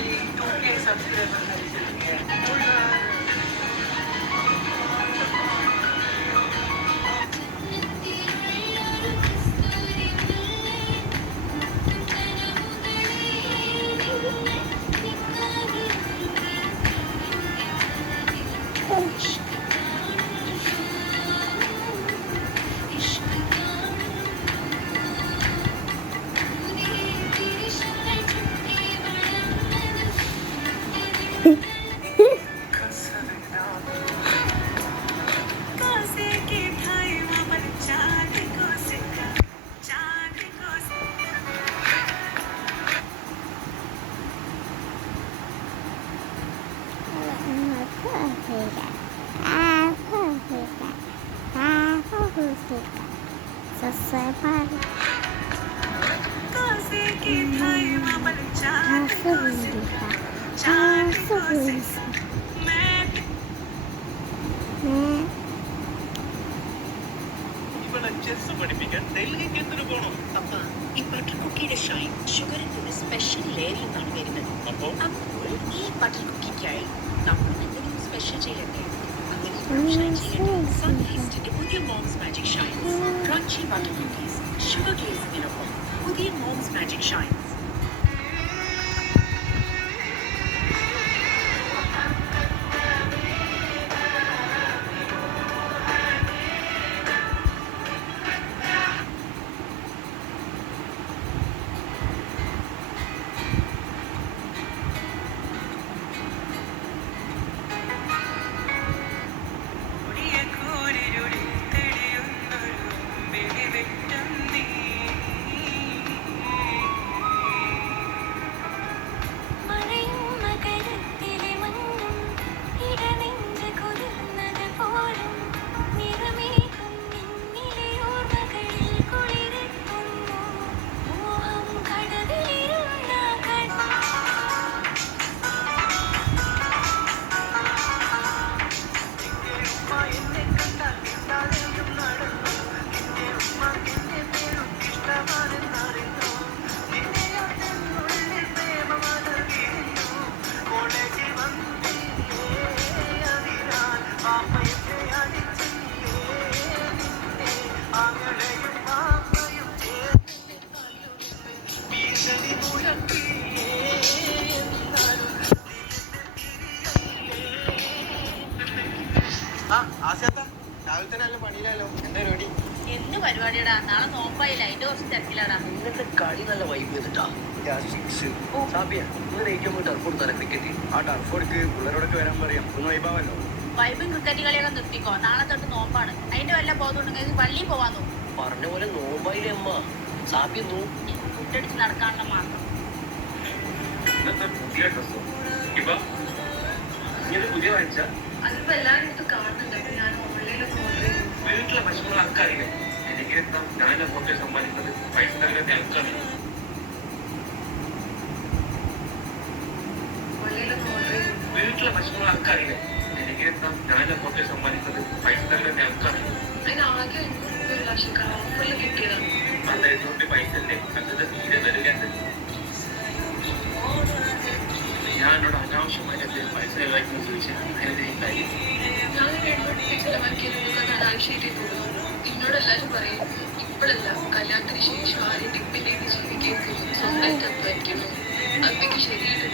मेरी 2K subscriber chess പഠിപ്പിക്കാൻ ഡൽഹിക്ക് എന്തിനു പോകണം? അപ്പ ഈ ബട്ടർ കുക്കിയുടെ ഷൈൻ ഷുഗറിന്റെ ഒരു സ്പെഷ്യൽ ലെയറിൽ നിന്നാണ് വരുന്നത്. അപ്പോൾ ഈ ബട്ടർ കുക്കിക്കായി നമ്മൾ എന്തെങ്കിലും സ്പെഷ്യൽ ചെയ്യണ്ടേ? അങ്ങനെ ഷൈൻ ചെയ്യട്ടെ. സൺഫീസ്റ്റിന്റെ പുതിയ Mom's Magic Shines crunchy butter cookies sugar ഗ്ലേസിനൊപ്പം പുതിയ മോംസ് മാജിക് ഷൈൻസ്. എന്ത് പരിപാടിയാടാ? നാളെ നോമ്പായില്ല, അതിന്റെ കുറച്ച് തിരക്കിലാടാ. ഇന്നത്തെ കളി നല്ല വൈബ് ചെയ്തിട്ടാ. വൈബും ക്രിക്കറ്റ് കളിയൊക്കെ നിർത്തിക്കോ. നാളെ തൊട്ട് നോമ്പാണ്. അതിന്റെ വല്ല ബോധമുണ്ടെങ്കിൽ പള്ളിയിൽ പോവാൻ നോക്കും. പറഞ്ഞ പോലെ നോമ്പായില്ലേ അമ്മ? സാബി ഫുഡടിച്ച് നടക്കാനുള്ള മാത്രം. അതിപ്പോ എല്ലാവരും കാണുന്നുണ്ട്. ഞാൻ വീട്ടിലെ ഭക്ഷണം ആൾക്കാരില്ല. എനിക്ക് ഞാൻ അങ്ങോട്ട് സമ്പാദിക്കുന്നത് പൈസ നൽകുന്ന ആൾക്കാരില്ല. വീട്ടിലെ ഭക്ഷണം ആൾക്കാരില്ല. എനിക്ക് ഞാൻ അങ്ങോട്ട് സമ്പാദിക്കുന്നത് പൈസ നൽകുന്ന ആൾക്കാരില്ല. പൈസ അല്ലേ അത് തീരെ നൽകേണ്ടത്. ഞാൻ എന്നോട് അനാവശ്യമായി പൈസ ചെലവാക്കുന്നത് ചോദിച്ചാൽ അതിനെതിരെ കാര്യം എന്നോട് എല്ലാരും പറയും ഇപ്പോഴല്ല കല്യാണത്തിന് ശേഷം ആരും ഡിപ്പെൻഡ് ചെയ്ത് ജീവിക്കുകയും സ്വന്തമായിട്ട് അധ്വാനിക്കുന്നു. അതൊക്കെ ശരിയാണ്.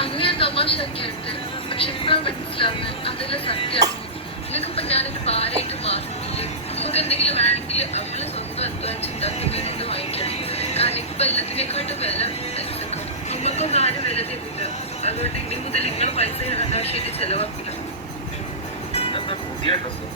അന്ന് ഞാൻ തമാശാക്കിയുണ്ട്. പക്ഷെ ഇപ്പോഴാണ് മനസ്സിലാവുന്നത് അതെല്ലാം സത്യമാണ്. നിനക്കിപ്പോ ഞാനൊരു ഭാര്യയായിട്ട് മാറുന്നില്ലേ? നമുക്ക് എന്തെങ്കിലും വേണമെങ്കിൽ അവളെ സ്വന്തം അധ്വാനിച്ചുണ്ടാക്കി വീണ്ടും വാങ്ങിക്കണം. കാരണം ഇപ്പൊ എല്ലാത്തിനെക്കാട്ടും വില പൈസക്കാണ്. നമുക്കൊന്നും ആരും വില തരില്ല. അതുകൊണ്ട് ഇനി മുതൽ നിങ്ങൾ പൈസ അനാവശ്യമായിട്ട് ചെലവാക്കില്ല. പുതിയ ഡ്രസ്സ്